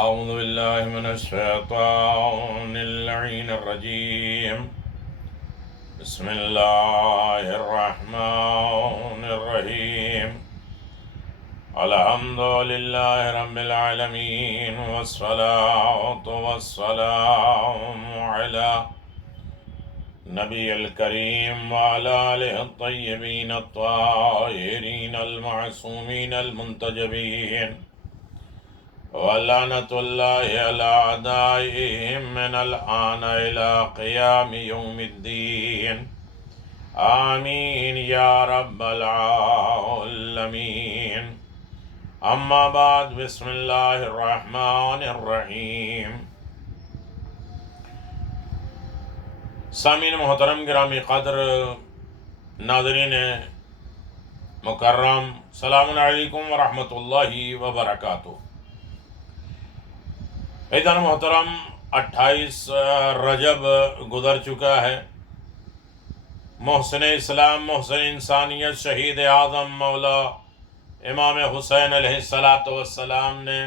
أعوذ بالله من الشيطان اللعين الرجيم. بسم الله الرحمن الرحيم. الحمد لله رب العالمين والصلاة والسلام على نبي الكريم وعلى آله الطيبين الطاهرين المعصومين المنتجبين ولعنة الله على أعدائهم من الآن إلى قيام يوم الدين. آمين يا رب العالمين. أما بعد، بسم الله الرحمن الرحیم. سامعین محترم گرامی قدر، ناظرین مکرم، السلام علیکم ورحمۃ اللہ وبرکاتہ. ایدان محترم 28 رجب گزر چکا ہے. محسن اسلام، محسن انسانیت، شہید اعظم مولا امام حسین علیہ السلام نے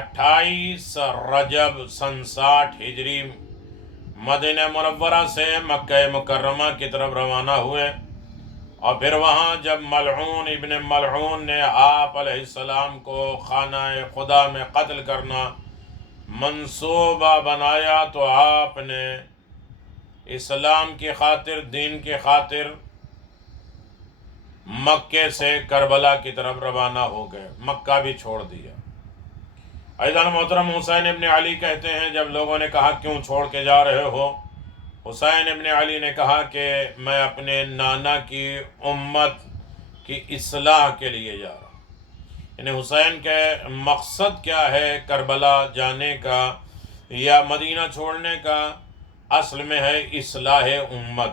28 رجب سن 60 ہجری مدینہ منورہ سے مکہ مکرمہ کی طرف روانہ ہوئے، اور پھر وہاں جب ملعون ابن ملعون نے آپ علیہ السلام کو خانہ خدا میں قتل کرنا منصوبہ بنایا، تو آپ نے اسلام کی خاطر، دین کی خاطر مکے سے کربلا کی طرف روانہ ہو گئے، مکہ بھی چھوڑ دیا. ایضاً محترم حسین ابن علی کہتے ہیں، جب لوگوں نے کہا کیوں چھوڑ کے جا رہے ہو، حسین ابن علی نے کہا کہ میں اپنے نانا کی امت کی اصلاح کے لیے جا رہا ہوں. یعنی حسین کے مقصد کیا ہے کربلا جانے کا یا مدینہ چھوڑنے کا؟ اصل میں ہے اصلاح امت.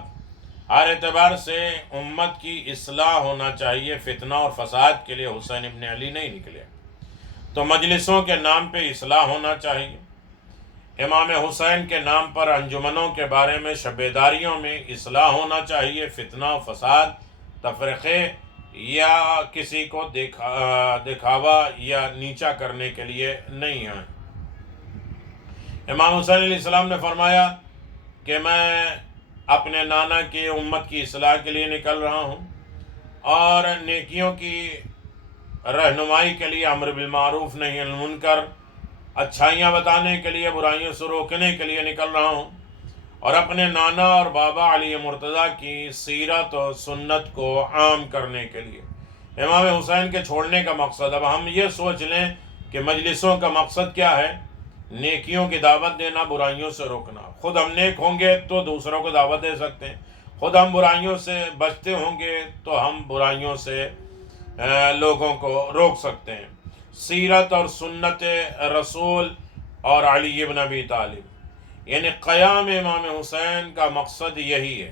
ہر اعتبار سے امت کی اصلاح ہونا چاہیے. فتنہ اور فساد کے لیے حسین ابن علی نہیں نکلے. تو مجلسوں کے نام پہ اصلاح ہونا چاہیے، امام حسین کے نام پر انجمنوں کے بارے میں شبیداریوں میں اصلاح ہونا چاہیے. فتنہ و فساد، تفرقے یا کسی کو دکھاوا یا نیچا کرنے کے لیے نہیں ہے. امام حسین علیہ السلام نے فرمایا کہ میں اپنے نانا کی امت کی اصلاح کے لیے نکل رہا ہوں، اور نیکیوں کی رہنمائی کے لیے، امر بالمعروف نہی عن المنکر، اچھائیاں بتانے کے لیے، برائیوں سے روکنے کے لیے نکل رہا ہوں، اور اپنے نانا اور بابا علی مرتضیٰ کی سیرت و سنت کو عام کرنے کے لیے. امام حسین کے چھوڑنے کا مقصد، اب ہم یہ سوچ لیں کہ مجلسوں کا مقصد کیا ہے؟ نیکیوں کی دعوت دینا، برائیوں سے روکنا. خود ہم نیک ہوں گے تو دوسروں کو دعوت دے سکتے ہیں، خود ہم برائیوں سے بچتے ہوں گے تو ہم برائیوں سے لوگوں کو روک سکتے ہیں. سیرت اور سنت رسول اور علی ابن ابی طالب، یعنی قیام امام حسین کا مقصد یہی ہے.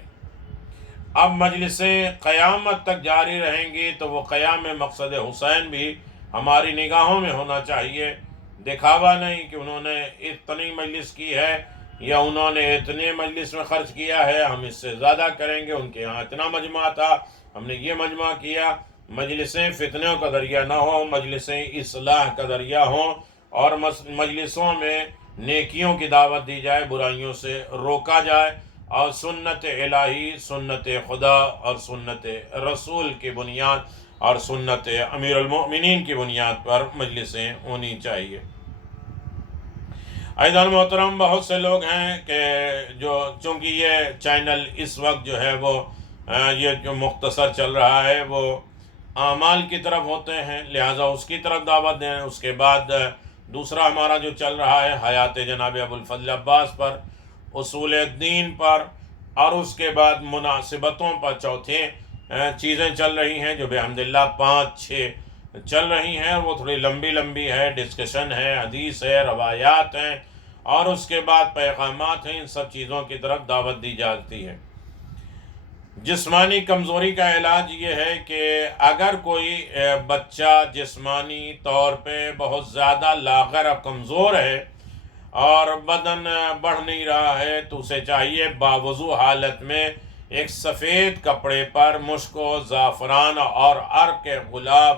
اب مجلسیں قیامت تک جاری رہیں گی تو وہ قیام مقصد حسین بھی ہماری نگاہوں میں ہونا چاہیے. دکھاوا نہیں کہ انہوں نے اتنی مجلس کی ہے یا انہوں نے اتنے مجلس میں خرچ کیا ہے، ہم اس سے زیادہ کریں گے، ان کے ہاں اتنا مجمع تھا، ہم نے یہ مجمع کیا. مجلسیں فتنوں کا ذریعہ نہ ہوں، مجلسیں اصلاح کا ذریعہ ہوں، اور مجلسوں میں نیکیوں کی دعوت دی جائے، برائیوں سے روکا جائے، اور سنت الہی، سنت خدا اور سنت رسول کی بنیاد اور سنت امیر المؤمنین کی بنیاد پر مجلسیں ہونی چاہیے. ایضاً محترم بہت سے لوگ ہیں کہ چونکہ یہ چینل اس وقت جو ہے وہ یہ جو مختصر چل رہا ہے وہ اعمال کی طرف ہوتے ہیں، لہٰذا اس کی طرف دعوت دیں. اس کے بعد دوسرا ہمارا جو چل رہا ہے حیات جناب ابوالفضل عباس پر، اصول دین پر، اور اس کے بعد مناسبتوں پر چوتھے چیزیں چل رہی ہیں جو بحمداللہ 5-6 چل رہی ہیں. وہ تھوڑی لمبی ہے، ڈسکشن ہے، حدیث ہے، روایات ہیں، اور اس کے بعد پیغامات ہیں. ان سب چیزوں کی طرف دعوت دی جاتی ہے. جسمانی کمزوری کا علاج یہ ہے کہ اگر کوئی بچہ جسمانی طور پہ بہت زیادہ لاغر اور کمزور ہے اور بدن بڑھ نہیں رہا ہے، تو اسے چاہیے باوضو حالت میں ایک سفید کپڑے پر مشک و زعفران اور عرق گلاب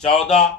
14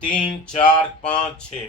3, 4, 5, 6,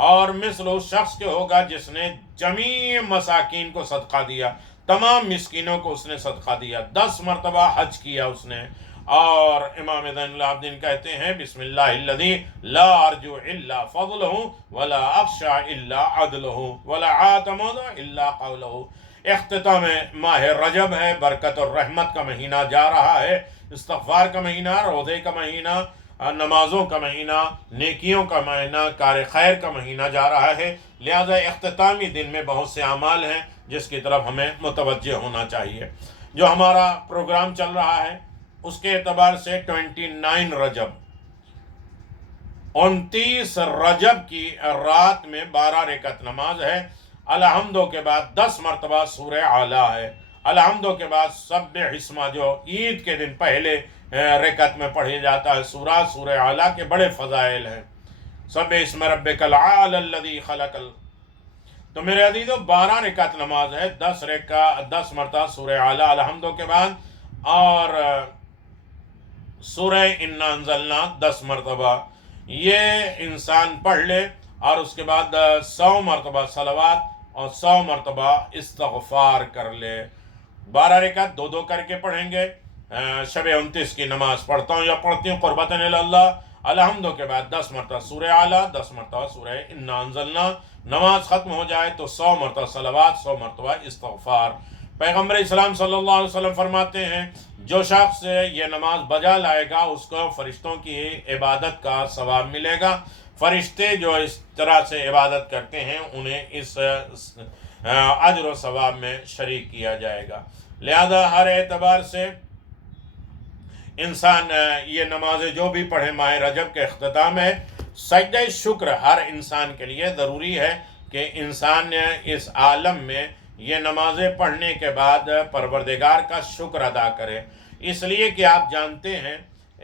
اور مثل اس شخص کے ہوگا جس نے جمیع مساکین کو صدقہ دیا، تمام مسکینوں کو اس نے صدقہ دیا، 10 مرتبہ حج کیا اس نے۔ اور امام زین العابدین کہتے ہیں بسم اللہ الذی لا ارجو الا فضلہ ولا اخشى الا عدلہ ولا اعتمد الا قولہ۔ اختتام ماہ رجب ہے، برکت اور رحمت کا مہینہ جا رہا ہے، استغفار کا مہینہ، روزے کا مہینہ، نمازوں کا مہینہ، نیکیوں کا مہینہ، کار خیر کا مہینہ جا رہا ہے، لہذا اختتامی دن میں بہت سے اعمال ہیں جس کی طرف ہمیں متوجہ ہونا چاہیے۔ جو ہمارا پروگرام چل رہا ہے اس کے اعتبار سے 29 رجب، 29 رجب کی رات میں 12 رکعت نماز ہے، الحمدو کے بعد 10 مرتبہ سورہ اعلیٰ ہے، الحمدو کے بعد سبح اسما جو عید کے دن پہلے رکعت میں پڑھے جاتا ہے سورہ اعلیٰ کے بڑے فضائل ہیں، سبح اسم ربک الاعلی الذی خلق۔ تو میرے عزیزو 12 رکعت نماز ہے، 10 مرتبہ سورہ اعلیٰ الحمدو کے بعد، اور سورہ انا انزلنا 10 مرتبہ، یہ انسان پڑھ لے اور اس کے بعد 100 مرتبہ صلوات اور 100 مرتبہ استغفار کر لے۔ 12 رکعت دو کر کے پڑھیں گے۔ شب 29 کی نماز پڑھتا ہوں یا پڑھتی ہوں قربتاً اللہ، الحمدو کے بعد 10 مرتبہ سورہ اعلیٰ، 10 مرتبہ سورہ انا انزلنا، نماز ختم ہو جائے تو 100 مرتبہ صلوات، 100 مرتبہ استغفار۔ پیغمبر اسلام صلی اللہ علیہ وسلم فرماتے ہیں جو شخص یہ نماز بجا لائے گا اس کو فرشتوں کی عبادت کا ثواب ملے گا، فرشتے جو اس طرح سے عبادت کرتے ہیں انہیں اس اجر و ثواب میں شریک کیا جائے گا۔ لہذا ہر اعتبار سے انسان یہ نمازیں جو بھی پڑھے، ماہ رجب کے اختتام ہے، سجدہ شکر ہر انسان کے لیے ضروری ہے کہ انسان اس عالم میں یہ نمازیں پڑھنے کے بعد پروردگار کا شکر ادا کرے، اس لیے کہ آپ جانتے ہیں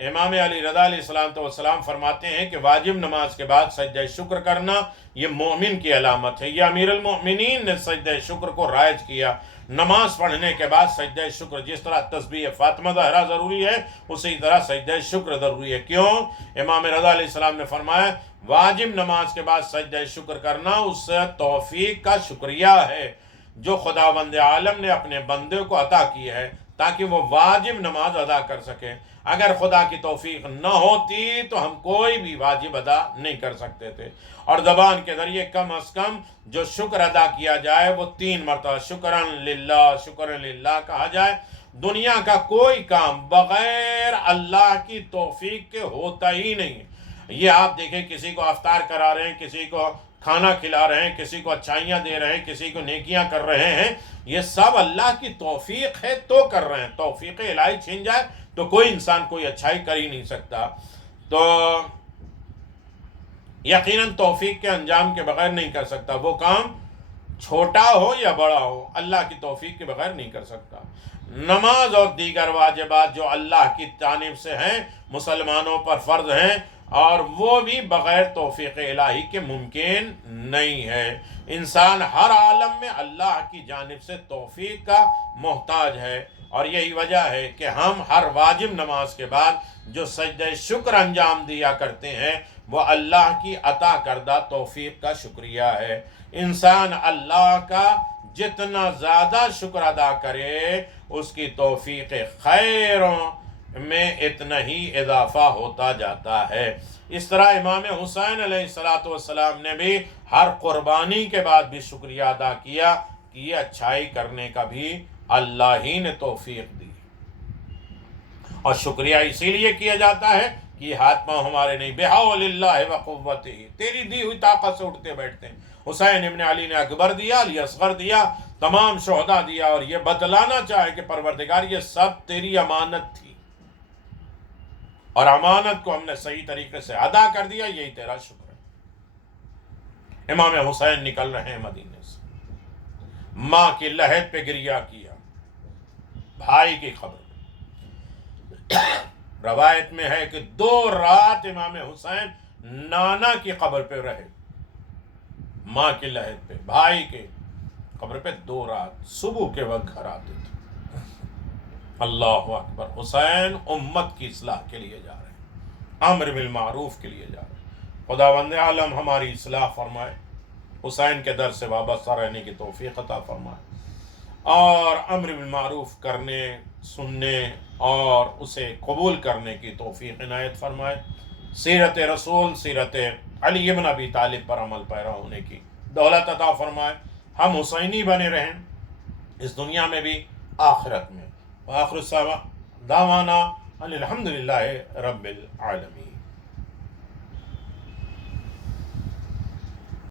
امام علی رضا علیہ السلام فرماتے ہیں کہ واجب نماز کے بعد سجدہ شکر کرنا یہ مومن کی علامت ہے۔ یہ امیر المؤمنین نے سجدہ شکر کو رائج کیا، نماز پڑھنے کے بعد سجدہ شکر، جس طرح تسبیح فاطمہ زہرا ضروری ہے اسی طرح سجدہ شکر ضروری ہے۔ کیوں؟ امام رضا علیہ السلام نے فرمایا واجب نماز کے بعد سجدہ شکر کرنا اس توفیق کا شکریہ ہے جو خداوند عالم نے اپنے بندے کو عطا کی ہے تاکہ وہ واجب نماز ادا کر سکے۔ اگر خدا کی توفیق نہ ہوتی تو ہم کوئی بھی واجب ادا نہیں کر سکتے تھے، اور زبان کے ذریعے کم از کم جو شکر ادا کیا جائے وہ 3 مرتبہ شکرن للہ کہا جائے۔ دنیا کا کوئی کام بغیر اللہ کی توفیق کے ہوتا ہی نہیں۔ یہ آپ دیکھیں کسی کو افطار کرا رہے ہیں، کسی کو کھانا کھلا رہے ہیں، کسی کو اچھائیاں دے رہے ہیں، کسی کو نیکیاں کر رہے ہیں، یہ سب اللہ کی توفیق ہے تو کر رہے ہیں۔ توفیق الہی چھین جائے تو کوئی انسان کوئی اچھائی کر ہی نہیں سکتا۔ تو یقیناً توفیق کے انجام کے بغیر نہیں کر سکتا، وہ کام چھوٹا ہو یا بڑا ہو اللہ کی توفیق کے بغیر نہیں کر سکتا۔ نماز اور دیگر واجبات جو اللہ کی جانب سے ہیں مسلمانوں پر فرض ہیں، اور وہ بھی بغیر توفیق الہی کے ممکن نہیں ہے۔ انسان ہر عالم میں اللہ کی جانب سے توفیق کا محتاج ہے، اور یہی وجہ ہے کہ ہم ہر واجب نماز کے بعد جو سجدہ شکر انجام دیا کرتے ہیں وہ اللہ کی عطا کردہ توفیق کا شکریہ ہے۔ انسان اللہ کا جتنا زیادہ شکر ادا کرے اس کی توفیق خیروں میں اتنا ہی اضافہ ہوتا جاتا ہے۔ اس طرح امام حسین علیہ السلام نے بھی ہر قربانی کے بعد بھی شکریہ ادا کیا کہ یہ اچھائی کرنے کا بھی اللہ ہی نے توفیق دی، اور شکریہ اسی لیے کیا جاتا ہے کہ یہ ہاتھ پاؤں ہمارے نہیں، بحول اللہ و قوتہ، تیری دی ہوئی طاقت سے اٹھتے بیٹھتے ہیں۔ حسین ابن علی نے اکبر دیا، علی اصغر دیا، تمام شہداء دیا، اور یہ بتلانا چاہے کہ پروردگار یہ سب تیری امانت تھی، اور امانت کو ہم نے صحیح طریقے سے ادا کر دیا، یہی تیرا شکر ہے۔ امام حسین نکل رہے ہیں مدینے سے، ماں کی لحد پہ گریہ کیا، بھائی کی خبر۔ روایت میں ہے کہ 2 رات امام حسین نانا کی قبر پہ رہے، ماں کی لحد پہ، بھائی کے قبر پہ 2 رات، صبح کے وقت گھر آتے تھے۔ اللہ اکبر، حسین امت کی اصلاح کے لیے جا رہے ہیں، امر بالمعروف کے لیے جا رہے ہیں، خداوند عالم ہماری اصلاح فرمائے، حسین کے در سے وابستہ رہنے کی توفیق عطا فرمائے، اور امر بالمعروف کرنے، سننے اور اسے قبول کرنے کی توفیق عنایت فرمائے، سیرت رسول، سیرت علی بن ابی طالب پر عمل پیرا ہونے کی دولت عطا فرمائے، ہم حسینی بنے رہیں اس دنیا میں بھی آخرت میں۔ وآخر دعوانا ان الحمدللہ رب العالمین۔